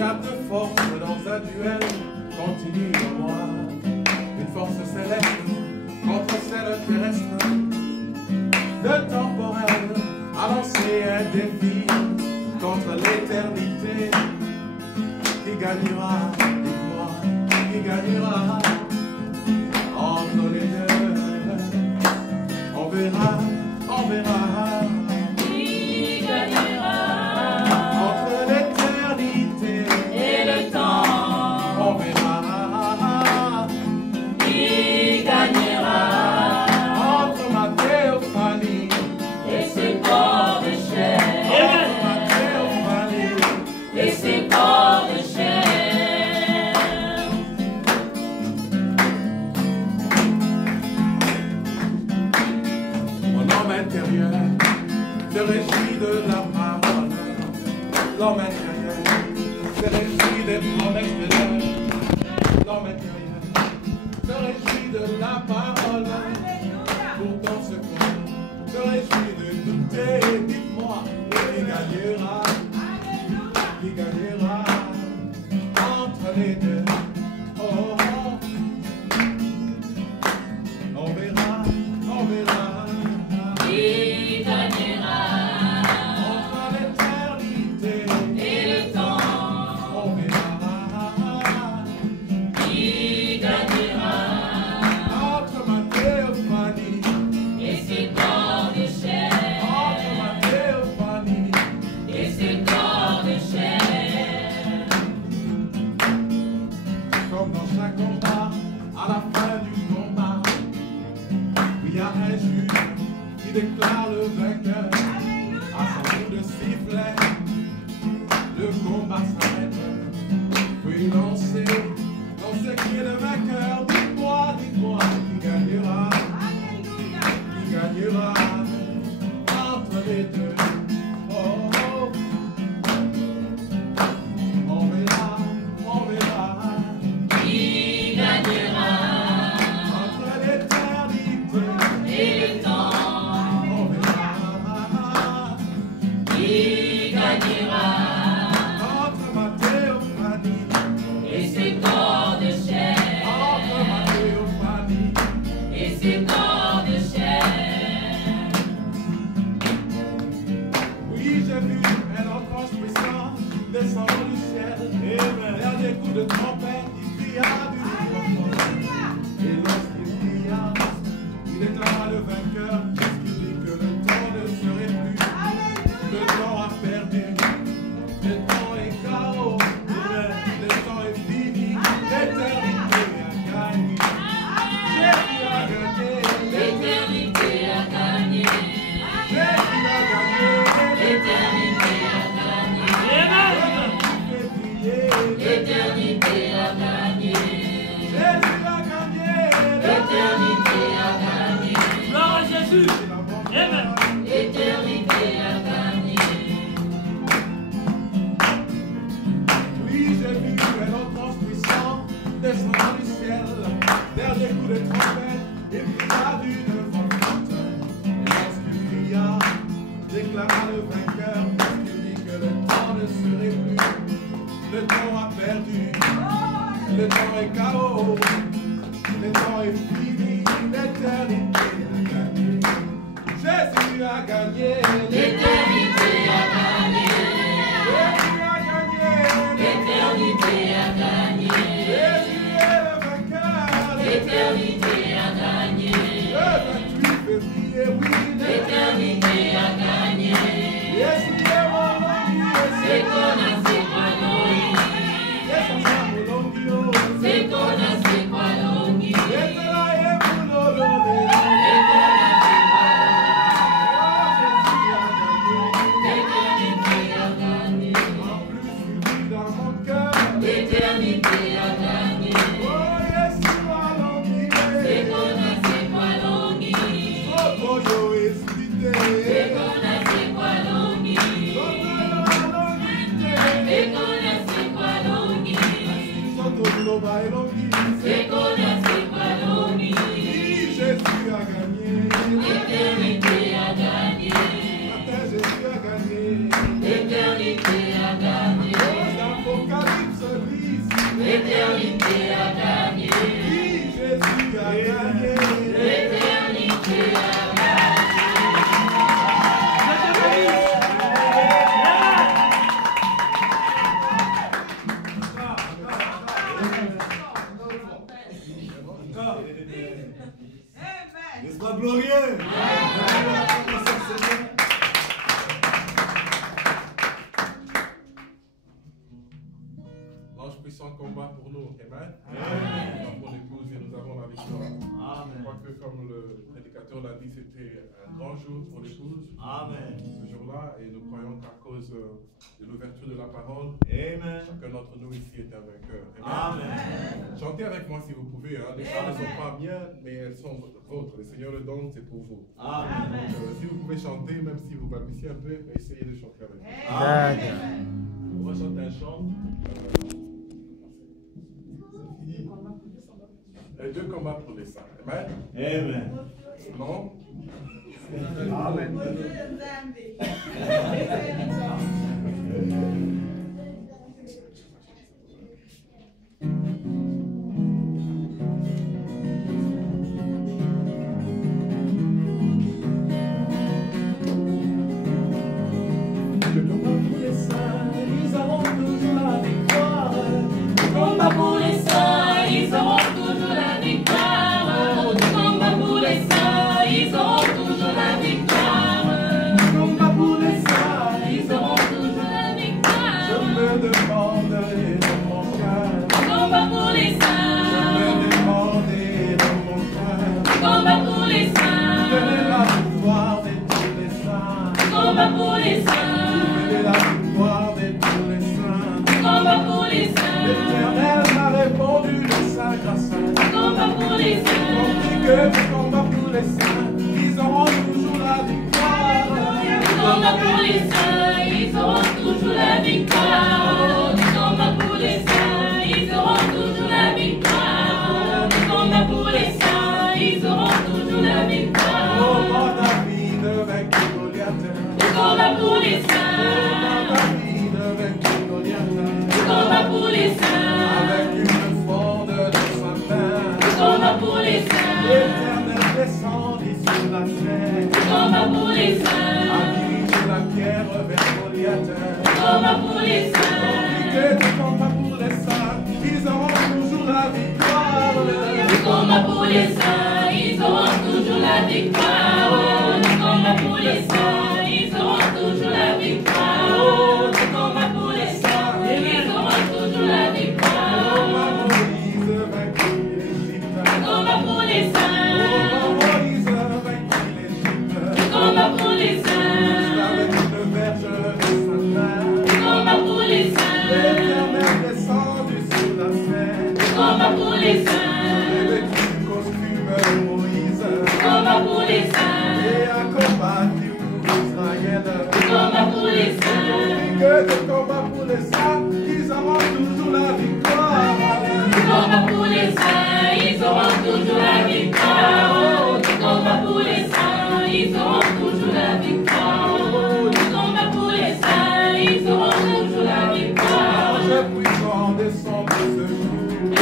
y a deux forces dans un duel, continue en moi. Une force céleste contre celle terrestre, de temporel à lancer un défi contre l'éternité. Qui gagnera, dites-moi, qui gagnera entre les deux? On verra, on verra. Qui gagnera Entre l'éternité et le temps? on verra. Qui gagnera Entre ma théophanie et ses corps de chair? entre ma théophanie Et ses corps de chair. mon homme intérieur se réjouit de la parole. L'homme intérieur se réjouit des promesses de Dieu. L'homme intérieur se réjouit de la parole. Pourtant ce corps se réjouit de douter. Dites-moi, qui gagnera? Qui gagnera entre les deux? Oh, oh. On verra, on verra. Qui gagnera Entre l'éternité et le temps? on verra. Qui gagnera Entre ma théophanie, et ses corps de chair? entre ma théophanie, Et ses corps de chair. comme dans chaque combat, à la fin du combat, il y a un juge qui déclare le vainqueur. À son coup de sifflet, le combat s'arrête. Puis lancez qui est le vainqueur. Dites-moi, dites-moi, qui gagnera? Qui gagnera entre les deux? Oh, oh. On verra, on verra. Qui gagnera Entre l'éternité et le temps? on verra. Qui gagnera Entre ma théophanie, et ses corps de chair? entre ma théophanie, Et ses corps de chair. oui j'ai vu un ange puissant descendre du ciel. Dernier coup de trompette, il cria d'une voix forte. Et lorsqu'il cria, il déclara le vainqueur. Puisqu'il dit que le temps ne serait plus. Le temps a perdu. Le temps est chaos. Le temps est fini. L'éternité a gagné. Jésus a gagné. L'éternité a gagné. Jésus a gagné. L'éternité a gagné. L'éternité a gagné. Jésus a gagné. L'éternité a gagné. Gloire à Jésus. Amen. L'éternité a gagné. Oui, j'ai vu un autre ange puissant descendre du ciel. Dernier coup de trompette, il cria d'une voix forte. Et lorsqu'il cria, déclara le vainqueur. Lorsqu'il dit que le temps ne serait plus. Le temps a perdu. Le temps est chaos. Le temps est fini. L'éternité a gagné. Jésus a gagné. L'éternité a gagné. Jésus a gagné. L'éternité a gagné. Jésus est le vainqueur. L'éternité a gagné. Le 28 février, oui. L'éternité a gagné. Jésus est mon Dieu. C'est qu'on a c'est quoi l'ongi. C'est qu'on a c'est quoi l'ongi. C'est qu'on a c'est quoi l'ongi. L'éternité a gagné. L'éternité a gagné. C'est qu'on a c'est quoi l'ongi. C'est qu'on a c'est quoi l'ongi. C'est qu'on a c'est quoi l'ongi. C'est qu'on a c'est quoi l'ongi. Jésus a gagné. L'éternité a gagné. Jésus a gagné. L'éternité a gagné. L'Apocalypse puissant combat pour nous. Amen. Amen. Pour l'épouse et nous avons la victoire. Amen. Je crois que comme le prédicateur l'a dit, c'était un grand jour pour l'épouse. Amen. Ce jour-là, et nous croyons qu'à cause de l'ouverture de la parole, amen, chacun d'entre nous ici est un vainqueur. Amen. Amen. Chantez avec moi si vous pouvez. Hein. Les chants ne sont pas bien, mais elles sont vôtres. Le Seigneur le donne, c'est pour vous. Amen. Donc, si vous pouvez chanter, même si vous balbutiez un peu, essayez de chanter avec nous. Amen. On va chanter un chant. Deux combats pour les saints. Amen. Amen. Non? Amen. Combat pour les saints, ils auront toujours la victoire. Combat pour les saints, ils auront toujours la victoire. Combat pour les saints, ils auront toujours la victoire. Je me demanderai dans mon cœur. Combat pour les saints, je me demanderai dans mon cœur. Combat pour les saints, quelle est la victoire de tous les saints. Combat pour les saints, quelle est la victoire de tous les saints. Combat pour les saints. L'Éternel m'a répondu le saint grâce à combat pour les saints. Compris que le combat pour les saints, ils auront toujours la victoire. Combat pour les saints, ils auront toujours la victoire. Combat pour les saints, ils auront toujours la victoire. Combat pour les saints, ils auront toujours la victoire. Oh, David vaincu Goliath. Combat pour les saints. Oh, David vaincu Goliath. Combat pour les saints. Avec une fronde de sa main. Combat pour les saints. L'Éternel descendit sur la terre. Combat pour les saints. A dirigé la pierre vers Goliath. Combat pour les saints. Compris que le combat pour les saints, ils auront toujours la victoire. Combat pour les saints, ils auront toujours la victoire. Combat pour les saints, ils auront toujours la victoire. Combat pour les saints, ils auront toujours la victoire. Moïse vaincu l'Égypte. Combat pour les saints. Moïse vaincu l'Égypte. Combat pour les saints. Avec une verge de sa main. Combat pour les saints. L'Éternel descendu sur la scène. Combat pour les saints. Revêtu du costume de Moïse. Combat pour les saints. Et a combattu pour Israël. Combat pour les saints. Compris que de combat pour les saints, ils auront toujours la victoire. Combat pour les saints, ils auront toujours la victoire. Combat pour les saints, ils auront toujours la victoire. Combat pour les saints, ils auront toujours la victoire. L'ange puissant descend de ce jour.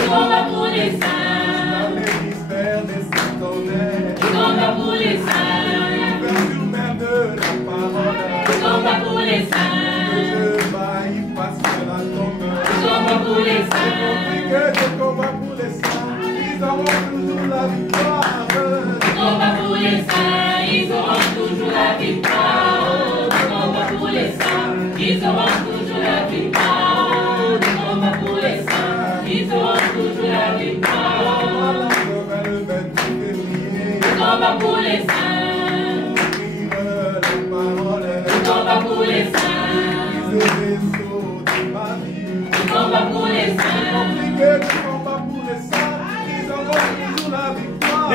Combat pour les saints. Dans les mystères des saints tonnerres. Combat pour les saints. L'ouverture même de la parole. Combat pour les saints. Que je vaille face à la tombe. Combat pour les J'ai saints. compris que le combat pour les saints, ils auront toujours la victoire. Combat pour les saints, ils auront toujours la victoire. Combat pour les saints, ils auront toujours la victoire. Combat pour les saints, ils auront toujours la victoire. Le 28 février, Combat pour les saints. ouvrir les paroles. Combat pour les saints. Briser les sceaux de ma vie. Combat pour les saints. Compris que le combat pour les saints, ils auront toujours la victoire.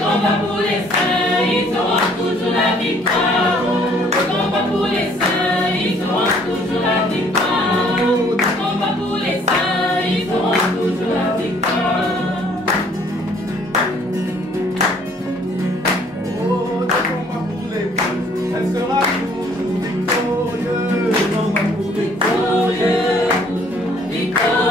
Combat pour les saints, ils auront toujours la victoire. Combat pour les saints, ils auront toujours la victoire. Combat pour les saints, ils auront toujours la victoire. Oh, le combat pour l'épouse, elle sera toujours victorieuse. Le combat pour l'épouse, Victorieux, victorieux.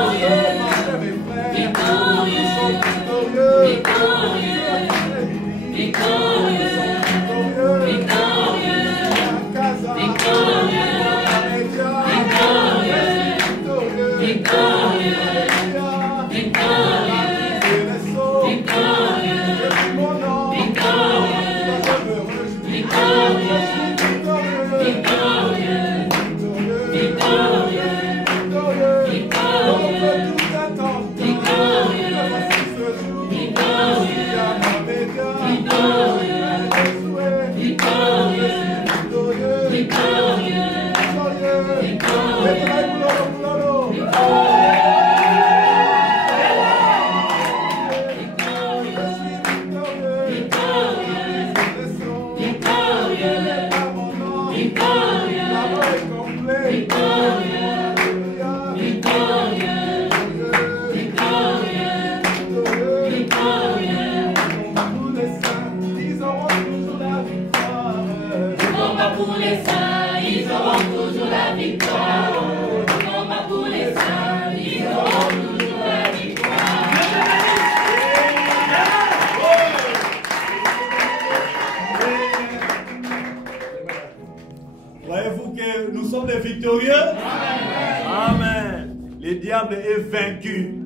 Pour les saints, ils auront toujours la victoire. Combat pour les saints, ils auront toujours la victoire. Voyez-vous que nous sommes des victorieux? Amen. Le diable est vaincu.